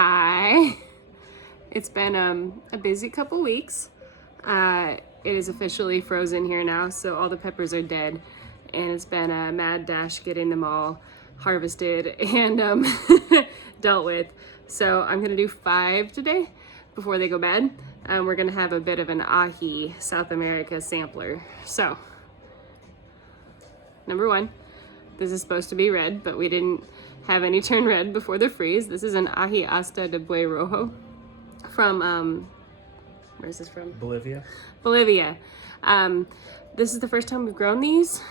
Hi. It's been a busy couple weeks. It is officially frozen here now, so all the peppers are dead. And it's been a mad dash getting them all harvested and dealt with. So I'm gonna do 5 today before they go bad. We're gonna have a bit of an aji South America sampler. So, number 1, this is supposed to be red, but we didn't have any turn red before the freeze. This is an Aji Asta de Buey Rojo from, where is this from? Bolivia. Bolivia. This is the first time we've grown these.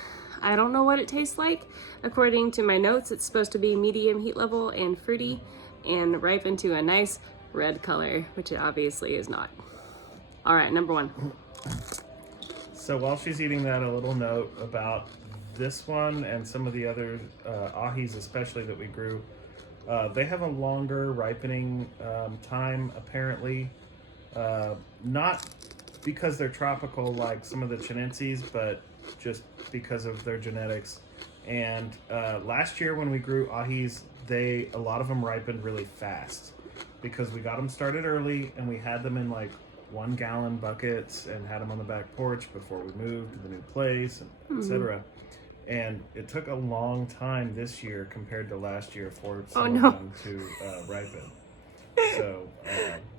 I don't know what it tastes like. According to my notes, it's supposed to be medium heat level and fruity and ripen to a nice red color, which it obviously is not. All right, number 1. So while she's eating that, a little note about this one and some of the other ajis, especially that we grew. They have a longer ripening time, apparently. Not because they're tropical like some of the chinenses, but just because of their genetics. And last year when we grew ajis, a lot of them ripened really fast because we got them started early and we had them in like 1-gallon buckets and had them on the back porch before we moved to the new place, and etc. And it took a long time this year compared to last year for some of them to ripen. So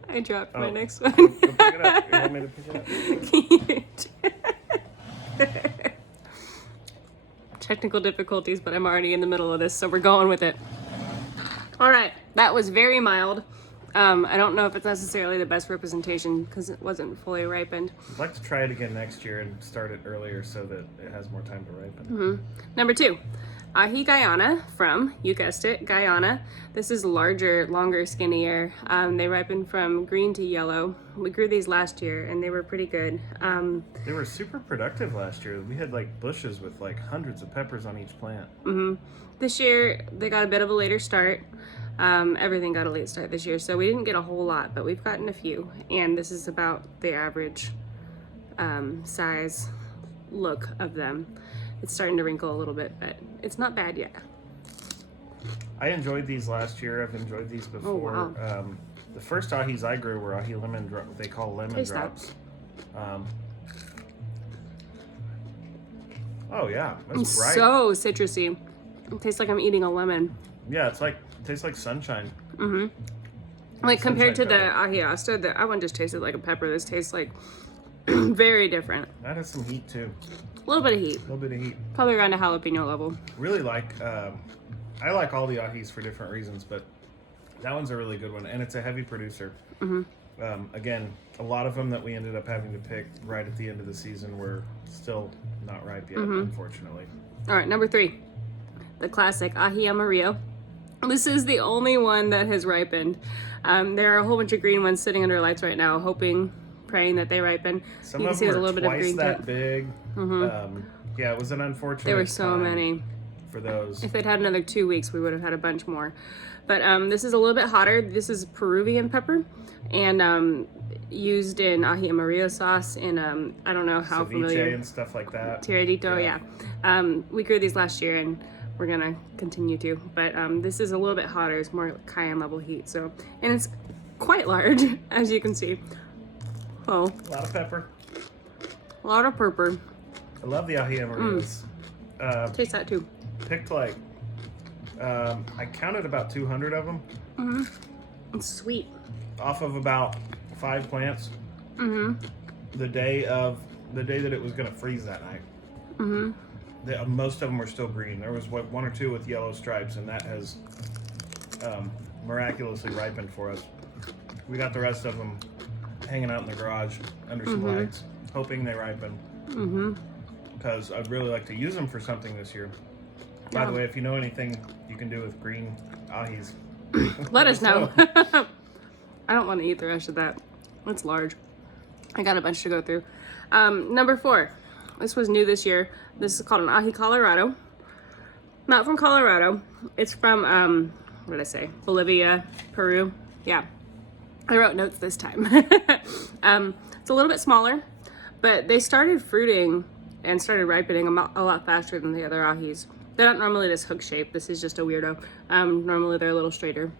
I dropped my next one. Go pick it up. You want me to pick it up? Technical difficulties, but I'm already in the middle of this, so we're going with it. All right, that was very mild. I don't know if it's necessarily the best representation because it wasn't fully ripened. I'd like to try it again next year and start it earlier so that it has more time to ripen. Number 2, Aji Guyana from, you guessed it, Guyana. This is larger, longer, skinnier. They ripen from green to yellow. We grew these last year and they were pretty good. They were super productive last year. We had like bushes with like hundreds of peppers on each plant. This year they got a bit of a later start. Everything got a late start this year, so we didn't get a whole lot, but we've gotten a few, and this is about the average size look of them. It's starting to wrinkle a little bit, but it's not bad yet. I enjoyed these last year. I've enjoyed these before. Oh, wow. The first ajis I grew were aji lemon they call lemon Taste drops. Oh yeah, that's bright. So citrusy. It tastes like I'm eating a lemon. Yeah, it tastes like sunshine. Like compared to the pepper. Aji Asta, that one just tasted like a pepper. This tastes like very different. That has some heat too. A little bit of heat. A little bit of heat. Probably around a jalapeno level. Really like, I like all the ajis for different reasons, but that one's a really good one, and it's a heavy producer. Again, a lot of them that we ended up having to pick right at the end of the season were still not ripe yet, unfortunately. All right, number 3, the classic Aji Amarillo. This is the only one that has ripened. There are a whole bunch of green ones sitting under lights right now, hoping, praying that they ripen. Some you can of see them there's a were little bit of twice green that tip. big. Yeah, it was an unfortunate There were so time many. for those. If they'd had another 2 weeks, we would have had a bunch more. But this is a little bit hotter. This is Peruvian pepper, and used in Aji Amarillo sauce and I don't know how Ceviche familiar. and stuff like that. Tiradito, yeah. We grew these last year and we're gonna continue to. But this is a little bit hotter. It's more Cayenne level heat. So, and it's quite large, as you can see. Oh, A lot of pepper. a lot of pepper. I love the aji amarillos. Taste that too. Picked like, I counted about 200 of them It's sweet. off of about 5 plants. The day that it was gonna freeze that night. Most of them were still green. There was 1 or 2 with yellow stripes, and that has miraculously ripened for us. We got the rest of them hanging out in the garage under some lights, hoping they ripen. Because I'd really like to use them for something this year. By the way, if you know anything you can do with green ajis, Let us know. I don't want to eat the rest of that. It's large. I got a bunch to go through. Number 4. This was new this year. This is called an Aji Colorado. Not from Colorado. It's from, what did I say? Bolivia, Peru. Yeah. I wrote notes this time. It's a little bit smaller, but they started fruiting and started ripening a lot faster than the other ajis. They're not normally this hook shape. This is just a weirdo. Normally they're a little straighter.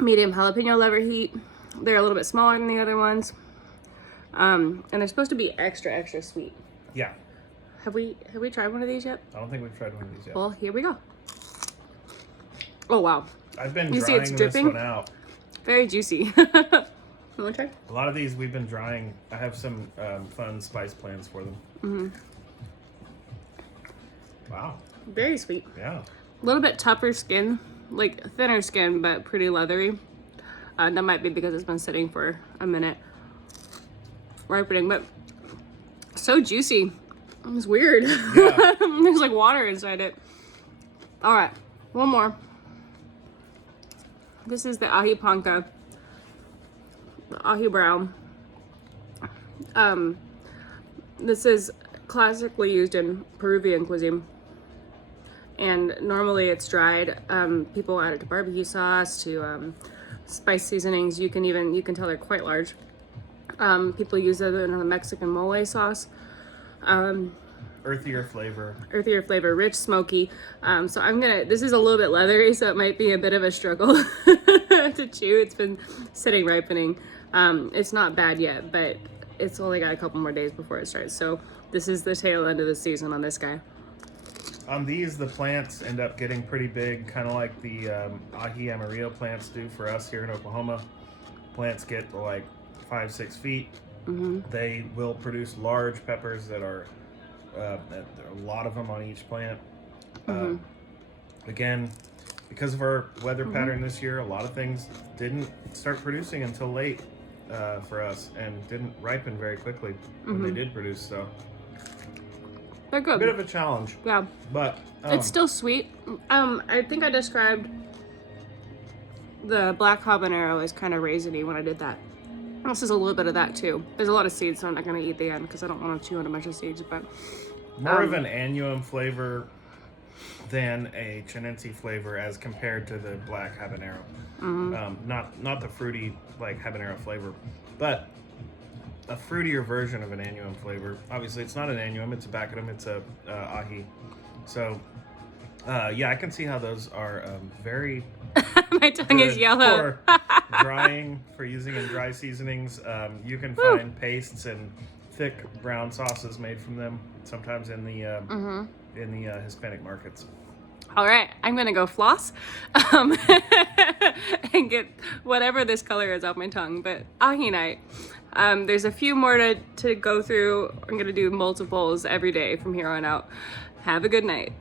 medium jalapeno lever heat. They're a little bit smaller than the other ones. And they're supposed to be extra, extra sweet. Yeah. Have we tried one of these yet? I don't think we've tried one of these yet. Well, here we go. Oh, wow. I've been You see drying it's this dripping? one out. Very juicy. You want to try? A lot of these we've been drying. I have some fun spice plans for them. Mm-hmm. Wow. Very sweet. Yeah. A little bit tougher skin, like thinner skin, but pretty leathery. That might be because it's been sitting for a minute ripening, but so juicy. It's weird. Yeah. There's like water inside it. All right, one more. This is the Aji Panca, the Aji Brown. This is classically used in Peruvian cuisine, and normally it's dried. People add it to barbecue sauce, to spice seasonings. You can tell they're quite large. People use it in a Mexican mole sauce. Earthier flavor. Earthier flavor, rich, smoky. So this is a little bit leathery, so it might be a bit of a struggle to chew. It's been sitting ripening. It's not bad yet, but it's only got a couple more days before it starts. So this is the tail end of the season on this guy. On these, the plants end up getting pretty big, kind of like the Aji Amarillo plants do for us here in Oklahoma. Plants get like 5-6 feet. Mm-hmm. They will produce large peppers that are there are a lot of them on each plant. Mm-hmm. Again, because of our weather pattern this year, a lot of things didn't start producing until late for us, and didn't ripen very quickly when they did produce. So they're good. a bit of a challenge. Yeah, But it's still sweet. I think I described the black habanero as kind of raisiny when I did that. This is a little bit of that too. There's a lot of seeds, so I'm not going to eat the end because I don't want to chew on a bunch of seeds. But more of an annuum flavor than a chinense flavor as compared to the black habanero. Not the fruity like habanero flavor, but a fruitier version of an annuum flavor. Obviously, it's not an annuum; it's a baccatum. It's a aji. So, yeah, I can see how those are very. my tongue is yellow. For drying, for using in dry seasonings. You can find pastes and thick brown sauces made from them sometimes in the Hispanic markets. All right, I'm gonna go floss and get whatever this color is off my tongue. But aji night. There's a few more to go through. I'm gonna do multiples every day from here on out. Have a good night.